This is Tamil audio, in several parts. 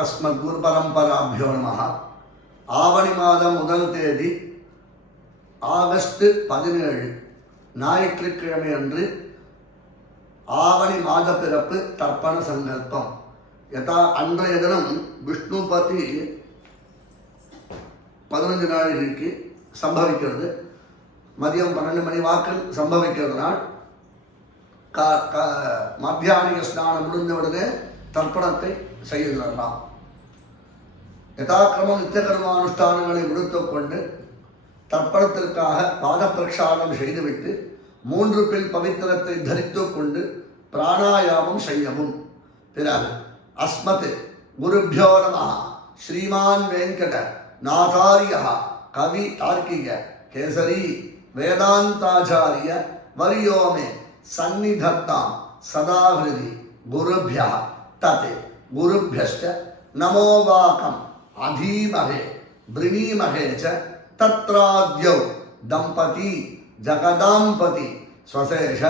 அஸ்மத் குரு பரம்பராபியோ நம ஆவணி மாதம் முதல் தேதி ஆகஸ்ட் பதினேழு ஞாயிற்றுக்கிழமை அன்று ஆவணி மாத பிறப்பு தர்ப்பண சங்கல்பம் யதா அன்றைய தினம் விஷ்ணு பதி பதினஞ்சு நாளைக்கு சம்பவிக்கிறது। மதியம் பன்னெண்டு மணி வாக்கில் சம்பவிக்கிறதுனால் க கா மத்தியானிக ஸ்நானம் முடிந்தவுடனே தர்ப்பணத்தை செய்துவிடலாம் யதாக்கிரமம் நித்தியகர்மானுஷ்டானங்களை முடித்துக் கொண்டு தர்ப்பணத்திற்காக பாத பிரக்ஷாலம் செய்துவிட்டு மூன்று பில் பவித்திரத்தை தரித்து கொண்டு பிராணாயாமம் செய்யவும். பிறகு அஸ்மத் குருபியோ நம ஸ்ரீமான் வெங்கட நாதாரிய கவி தார்க்கிக கேசரி வேதாந்தாச்சாரிய வரியோமே சந்நிதத்தாம் சதாஹிருதி குருபியா. तत् गुरुभ्यश्च नमोवाकम् अधीमहे, वृणीमहे च तत्राद्यौ दम्पती, जगदाम्पति, स्वशेष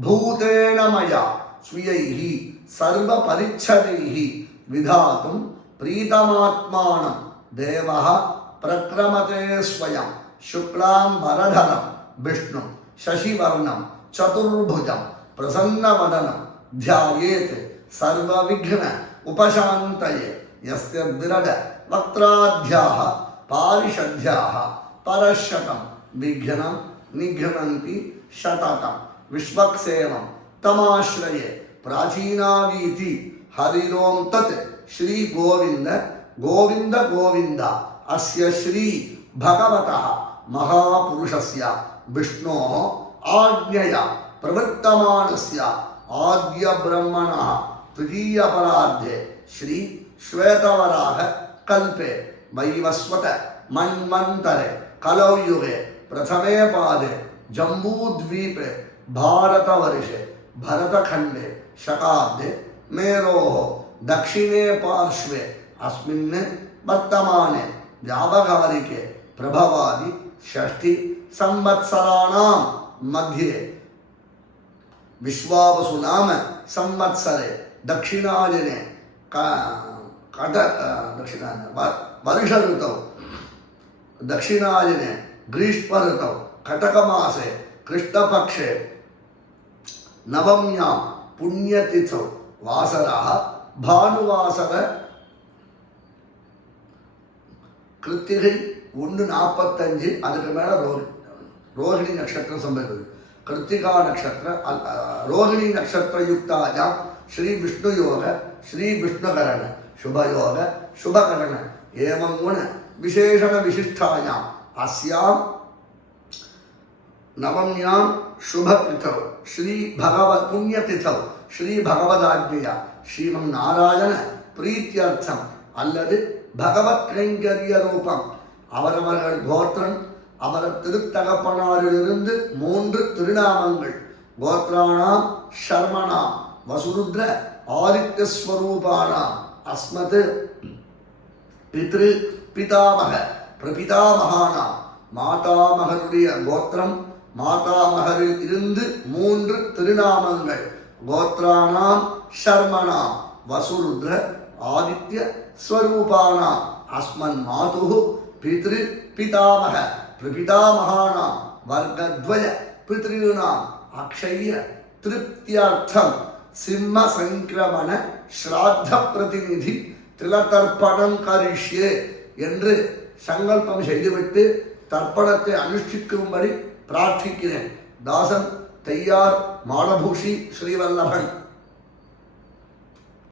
भूतेन मया, स्वीयैः, सर्वपरिच्छदैः विधातुं प्रीतमात्मानं। देवः प्रक्रमते स्वयं, शुक्लां वरधरं, विष्णुं शशिवर्णं, चतुर्भुजं, प्रसन्नवदनं, ध्यायेत् सर्वविघ्न उपशान्तये। यस्य विरड वक्त्राध्याः पारिषद्याः परशतं विघ्नं निघ्नन्ति शततं विश्वक्सेनं तमाश्रये प्राचीनावीति हरिरों तत् श्रीगोविन्द, गोविन्द गोविन्द। अस्य श्री भगवतः महापुरुषस्य विष्णोः आज्ञया प्रवर्तमानस्य आद्यब्रह्मणः। तृतीयपरार्धे श्री श्वेतवराह कल्पे वैवस्वत मन्वन्तरे कलौ प्रथमे पादे, जम्बूद्वीपे, भारतवर्षे, भरतखण्डे शकाब्दे मेरोः, दक्षिणे पार्श्वे अस्मिन् वर्तमाने, व्यावहारिके, प्रभवादि, षष्ठि संवत्सराणां मध्ये, विश्वावसु नाम संवत्सरे। दक्षिणायने कट दक्षिणायने वर्ष ऋतौ दक्षिणायने ग्रीष्म ऋतौ कटकमासे कृष्णपक्षे नवम्यां पुण्यतिथौ वासरः भानुवासर கிருத்திகை ஒன்று நாற்பத்தஞ்சு அதுக்கு மேலே ரோஹி ரோஹிணி நட்சத்திரம் சம்பவிக்குது கிருத்திகா நட்சத்திர அல்- அஹ், ரோஹிணி நட்சத்திர யுக்தாயாம் ஸ்ரீ விஷ்ணு யோக ஸ்ரீ விஷ்ணுகரண சுபயோக சுபகரண ஏவம் குண விசேஷண விசிஷ்டாயாம் அஸ்யாம் நவம்யாம் சுபதித்தௌ ஸ்ரீ பகவத் புண்ணியதித்தௌ ஸ்ரீ பகவதாஜ்யா ஸ்ரீமன் நாராயண பிரீத்தியர்த்தம் அல்லது பகவத் கைங்கரிய ரூபம் அவரவர்கள் கோத்திரன் அவரது திருத்தகப்பனாரிலிருந்து மூன்று திருநாமங்கள். கோத்ராணாம் ஷர்மனாம் வசுருத்ர ஆதித்யஸ்வரூபானாம். அஸ்மத் பித்ரு பிதாமக பிரபிதாமகானாம். மாதாமகருடைய கோத்திரம் மாதாமகரில் இருந்து மூன்று திருநாமங்கள். கோத்ராணாம் ஷர்மணாம் வசுருத்ர ஆதித்ய ஸ்வரூபானாம் அஸ்மன் மாது பித்ரு பிதாமக பிரபிதாமகானாம். வர்க்கத்வய பித்ருணாம் அக்ஷய திருப்தியார்த்தம். சிம்ம சங்கிரமண ஸ்ராத்த பிரதிநிதி திலதர்ப்பணம் கரிஷ்யே என்று சங்கல்பம் செய்துவிட்டு தர்ப்பணத்தை அனுஷ்டிக்கும்படி பிரார்த்திக்கிறேன். தாசன் தையார் மாடபூஷி ஸ்ரீவல்லபன்.